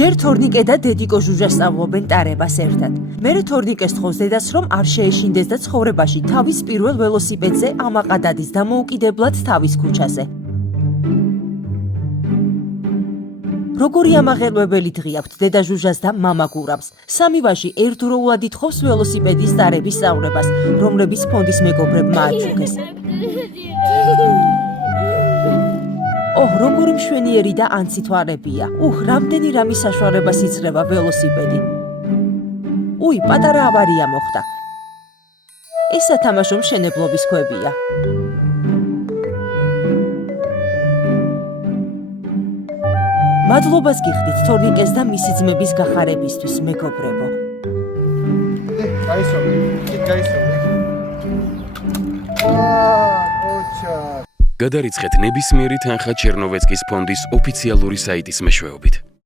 ჯერ თორნიკე და დედიკო ჟუჟა სწავლობენ ტარებას ერთად. მერე თორნიკეს თხოვს დედას, რომ არ შეეშინდეს და ცხოვრებაში თავის პირველ ველოსიპედზე ამაყა დადის დამოუკიდებლად თავის ქუჩაზე. როგორი ამაღელვებელი დღე აქვთ დედა ჟუჟას და მამა გურამს. სამი ვაჟი ერთდროულად ითხოვს ველოსიპედის ტარების სწავლებას, რომლებიც ფონდის მეგობრებმა აჩუქეს. როგორი მშვენიერი და ანცი თვალებია. რამდენი რამის საშუალებას იძლევა ველოსიპედი. პატარა ავარია მოხდა. ეს სათამაშო მშენებლობის ქვებია. მადლობას გიხდით თორნიკეს და მისი ძმების გახარებისთვის, მეგობრებო. გადარიცხეთ ნებისმიერი თანხა ჩერნოვეცკის ფონდის ოფიციალური საიტის მეშვეობით.